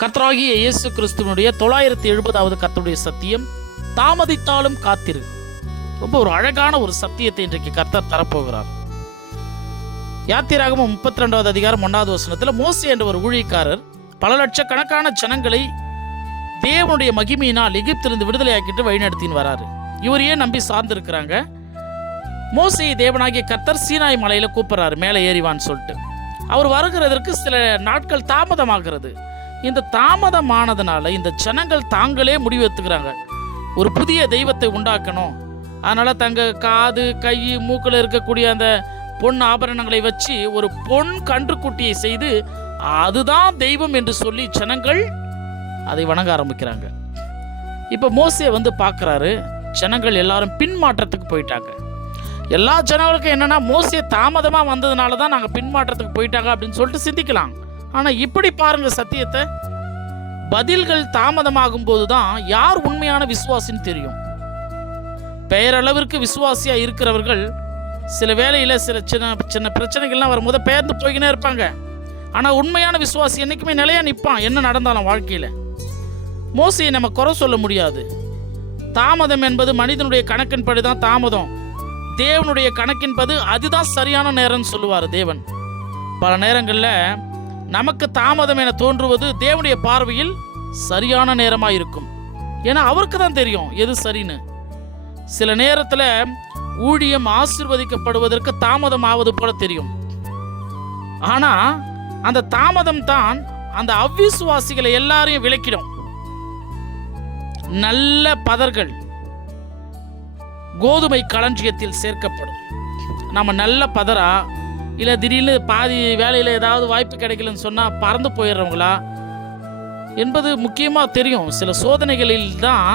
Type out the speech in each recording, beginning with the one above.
கர்த்தராகிய இயேசு கிறிஸ்துவனுடைய 970வது கர்த்தருடைய சத்தியம், தாமதித்தாலும் காத்திரு. ரொம்ப ஒரு அழகான ஒரு சத்தியத்தை இன்றைக்கு கர்த்தர் தரப்போகிறார். யாத்திராகமம் 32வது அதிகாரம் 1வது வசனத்தில் மோசே என்ற ஒரு ஊழியக்காரர் பல லட்சக்கணக்கான ஜனங்களை தேவனுடைய மகிமையினால் எகிப்திலிருந்து விடுதலையாக்கிட்டு வழிநடத்தின்னு வராரு. இவரையே நம்பி சார்ந்திருக்கிறாங்க. மோசேயை தேவனாகிய கர்த்தர் சீனாய் மலையில கூப்பிடுறாரு, மேலே ஏறிவான்னு சொல்லிட்டு. அவர் வருகிறதற்கு சில நாட்கள் தாமதமாகிறது. இந்த தாமதமானதுனால இந்த ஜனங்கள் தாங்களே முடிவெடுத்துக்கிறாங்க, ஒரு புதிய தெய்வத்தை உண்டாக்கணும். அதனால தங்க காது, கை, மூக்கில் இருக்கக்கூடிய அந்த பொன் ஆபரணங்களை வச்சு ஒரு பொன் கன்றுக்குட்டியை செய்து அதுதான் தெய்வம் என்று சொல்லி ஜனங்கள் அதை வணங்க ஆரம்பிக்கிறாங்க. இப்போ மோசே வந்து பார்க்குறாரு, ஜனங்கள் எல்லாரும் பின்மாற்றத்துக்கு போயிட்டாங்க. எல்லா ஜனங்களுக்கும் என்னன்னா, மோசே தாமதமாக வந்ததுனால தான் நாங்கள் பின்மாற்றத்துக்கு போயிட்டாங்க அப்படின்னு சொல்லிட்டு சிந்திக்கலாம். ஆனால் இப்படி பாருங்க சத்தியத்தை, பதில்கள் தாமதமாகும் போது தான் யார் உண்மையான விசுவாசின்னு தெரியும். பெயரளவிற்கு விசுவாசியாக இருக்கிறவர்கள் சில வேளையில் சில சின்ன சின்ன பிரச்சனைகள்லாம் வரும்போது பெயர்ந்து போய்கினே இருப்பாங்க. ஆனால் உண்மையான விசுவாசி என்றைக்குமே நிலையாக நிற்பான், என்ன நடந்தாலும் வாழ்க்கையில். மோசையை நம்ம குறை சொல்ல முடியாது. தாமதம் என்பது மனிதனுடைய கணக்கின்படி தான் தாமதம், தேவனுடைய கணக்கின்பது அதுதான் சரியான நேரம்னு சொல்லுவார் தேவன். பல நேரங்களில் நமக்கு தாமதம் என தோன்றுவது தேவனுடைய பார்வையில் சரியான நேரமாக இருக்கும். ஏன்னா அவருக்கு தான் தெரியும் எது சரின்னு. சில நேரத்தில் ஊழியம் ஆசீர்வதிக்கப்படுவதற்கு தாமதம் ஆவது போல தெரியும். ஆனால் அந்த தாமதம் தான் அந்த அவ்விசுவாசிகளை எல்லாரையும் விலக்கிடும். நல்ல பதர்கள் கோதுமை களஞ்சியத்தில் சேர்க்கப்படும். நம்ம நல்ல பதரா, இல்லை திடீர்னு பாதி வேலையில் ஏதாவது வாய்ப்பு கிடைக்கலன்னு சொன்னால் பறந்து போயிடுறவங்களா என்பது முக்கியமாக தெரியும். சில சோதனைகளில் தான்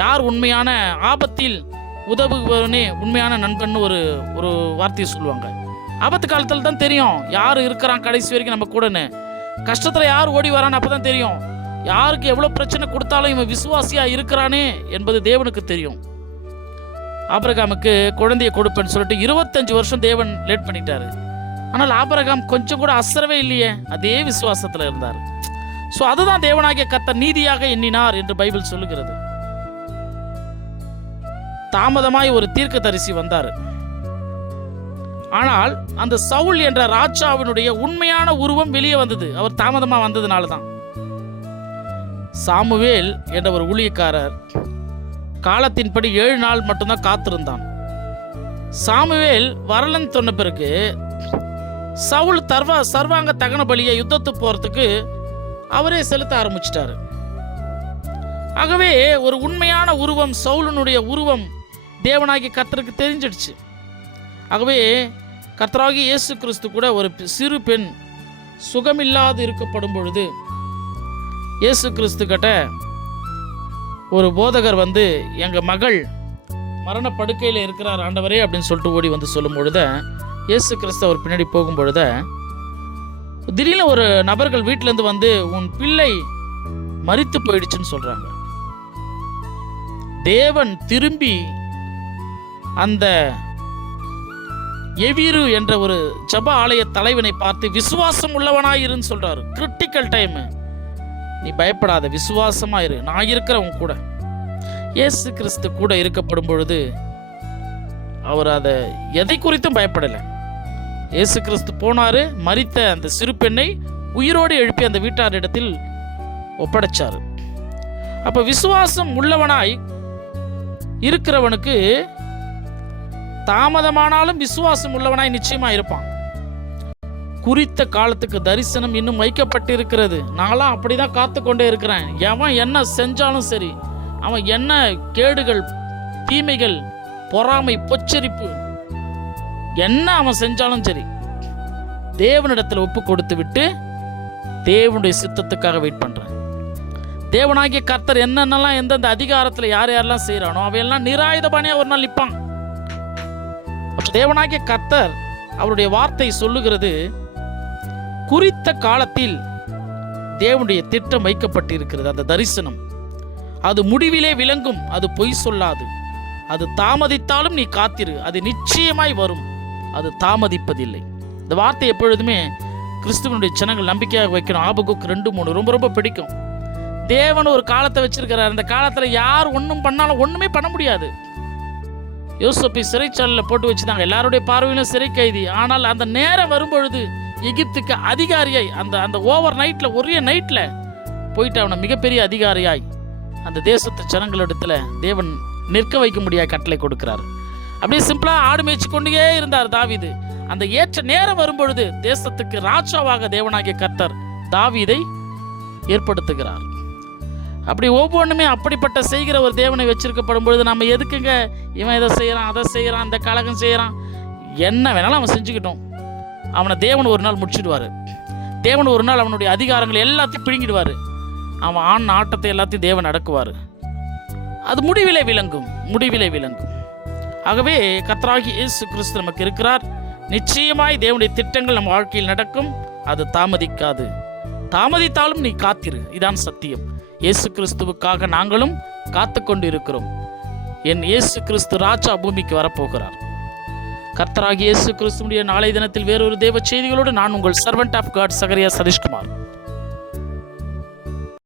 யார் உண்மையான ஆபத்தில் உதவுபவனே உண்மையான நண்பன் ஒரு வார்த்தையை சொல்லுவாங்க. ஆபத்து காலத்தில் தான் தெரியும் யார் இருக்கிறான் கடைசி வரைக்கும் நம்ம கூடன்னு. கஷ்டத்தில் யார் ஓடி வரான்னு அப்போ தான் தெரியும். யாருக்கு எவ்வளோ பிரச்சனை கொடுத்தாலும் இவன் விசுவாசியாக இருக்கிறானே என்பது தேவனுக்கு தெரியும். ஆபிரகாமுக்கு குழந்தையை கொடுப்பேன்னு சொல்லிட்டு 25 வருஷம் தேவன் லேட் பண்ணிட்டாரு. ஆனால் ஆபிரகாம் கொஞ்சம் கூட அசரவே இல்லையே, அதே விசுவாசத்தில் இருந்தார். ஸோ அதுதான் தேவனாகிய கர்த்தர் நீதியாக எண்ணினார் என்று பைபிள் சொல்லுகிறது. தாமதமாய் ஒரு தீர்க்கதரிசி வந்தார். ஆனால் அந்த சவுல் என்ற ராஜாவினுடைய உண்மையான உருவம் வெளியே வந்தது, அவர் தாமதமாக வந்ததுனால தான். சாமுவேல் என்ற ஒரு ஊழியக்காரர் காலத்தின்படி 7 நாள் மட்டும்தான் காத்திருந்தான். சாமுவேல் வரலன்னு சொன்ன பிறகு சவுல் சர்வாங்க தகன பலியை யுத்தத்துக்கு போகிறதுக்கு அவரே செலுத்த ஆரம்பிச்சிட்டாரு. ஆகவே ஒரு உண்மையான உருவம், சவுலனுடைய உருவம் தேவனாகி கர்த்தருக்கு தெரிஞ்சிடுச்சு. ஆகவே கர்த்தராகி இயேசு கிறிஸ்து கூட ஒரு சிறு பெண் சுகமில்லாது இருக்கப்படும் பொழுது இயேசு கிறிஸ்து கிட்ட ஒரு போதகர் வந்து, எங்கள் மகள் மரணப்படுக்கையில் இருக்கிறார் ஆண்டவரே அப்படின்னு சொல்லிட்டு ஓடி வந்து சொல்லும் பொழுது, இயேசு கிறிஸ்து அவர் பின்னாடி போகும் பொழுது திடீர்னு ஒரு நபர்கள் வீட்டிலேருந்து வந்து, உன் பிள்ளை மரித்து போயிடுச்சுன்னு சொல்கிறாங்க. தேவன் திரும்பி அந்த எவீரு என்ற ஒரு ஜப ஆலய தலைவனை பார்த்து விசுவாசம் உள்ளவனாயிருன்னு சொல்றாரு. கிரிட்டிக்கல் டைம், நீ பயப்படாத, விசுவாசமாயிரு, நான் இருக்கிறவன் கூட. இயேசு கிறிஸ்து கூட இருக்கப்படும் பொழுது அவர் அதை எதை குறித்தும் பயப்படலை. இயேசு கிறிஸ்து போனாரு, மரித்த அந்த சிறு பெண்ணை உயிரோடு எழுப்பி அந்த வீட்டாரிடத்தில் ஒப்படைச்சாரு. அப்ப விசுவாசம் உள்ளவனாய் இருக்கிறவனுக்கு தாமதமானாலும் விசுவாசம் உள்ளவனாய் நிச்சயமா இருப்பான். குறித்த காலத்துக்கு தரிசனம் இன்னும் வைக்கப்பட்டு இருக்கிறது. நான்லாம் அப்படிதான் காத்து கொண்டே இருக்கிறேன். எவன் என்ன செஞ்சாலும் சரி, அவன் என்ன கேடுகள், தீமைகள், பொறாமை, பொச்சரிப்பு என்ன அவன் செஞ்சாலும் சரி, தேவனிடத்தில் ஒப்பு கொடுத்து விட்டு தேவனுடைய சித்தத்துக்காக வெயிட் பண்றேன். தேவனாகிய கர்த்தர் என்னென்னலாம் எந்தெந்த அதிகாரத்தில் யார் யாரெல்லாம் செய்யறானோ அவையெல்லாம் நிராயுதபாணியா ஒரு நாள் நிற்பான். தேவனாகிய கர்த்தர் அவருடைய வார்த்தை சொல்லுகிறது, குறித்த காலத்தில் தேவனுடைய திட்டம் வைக்கப்பட்டு இருக்கிறது. அந்த தரிசனம் அது முடிவிலே விளங்கும், அது பொய் சொல்லாது. அது தாமதித்தாலும் நீ காத்திரு, அது நிச்சயமாய் வரும், அது தாமதிப்பதில்லை. இந்த வார்த்தை எப்பொழுதுமே கிறிஸ்துவனுடைய ஜனங்கள் நம்பிக்கையாக வைக்கணும். ஆபகுக் 2:3 ரொம்ப ரொம்ப பிடிக்கும். தேவன் ஒரு காலத்தை வச்சிருக்கிறார். அந்த காலத்தில் யார் ஒன்றும் பண்ணாலும் ஒன்றுமே பண்ண முடியாது. யோசேப்பை சிறைச்சாலையில் போட்டு வச்சுட்டாங்க, எல்லாருடைய பார்வையிலும் சிறை கைதி. ஆனால் அந்த நேரம் வரும்பொழுது எகிப்துக்கு அதிகாரியாய் அந்த ஓவர் நைட்டில், ஒரே நைட்டில் போயிட்டு அவனை மிகப்பெரிய அதிகாரியாய் அந்த தேசத்து ஜனங்களிடத்தில் தேவன் நிற்க வைக்க முடியாத கட்டளை கொடுக்கிறார். அப்படியே சிம்பிளாக ஆடு மேய்ச்சி கொண்டே இருந்தார் தாவீது. அந்த ஏற்ற நேரம் வரும்பொழுது தேசத்துக்கு ராஜாவாக தேவனாகிய கர்த்தர் தாவீதை ஏற்படுத்துகிறார். அப்படி ஒவ்வொன்றுமே அப்படிப்பட்ட செய்கிற ஒரு தேவனை வச்சிருக்கப்படும் பொழுது நம்ம எதுக்குங்க இவன் இதை செய்கிறான், அதை செய்கிறான், இந்த கலகம் செய்கிறான், என்ன வேணாலும் அவன் செஞ்சுக்கிட்டோம். அவனை தேவன் ஒரு நாள் முடிச்சிடுவார். தேவன் ஒரு நாள் அவனுடைய அதிகாரங்கள் எல்லாத்தையும் பிடுங்கிடுவார். அவன் ஆண் ஆட்டத்தை எல்லாத்தையும் தேவன் அடக்குவார். அது முடிவிலே விளங்கும். ஆகவே கர்த்தராகிய இயேசு கிறிஸ்து நமக்கு இருக்கிறார். நிச்சயமாய் தேவனுடைய திட்டங்கள் நம்ம வாழ்க்கையில் நடக்கும். அது தாமதிக்காது. தாமதித்தாலும் நீ காத்திரு, இதான் சத்தியம். இயேசு கிறிஸ்துவுக்காக நாங்களும் காத்து கொண்டு இருக்கிறோம். என் இயேசு கிறிஸ்து ராஜா பூமிக்கு வரப்போகிறார். கர்த்தராகிய இயேசு கிறிஸ்துவுடைய நாளை தினத்தில் வேறொரு தேவ செய்திகளோடு நான் உங்கள் servant of God Zechariah Satishkumar.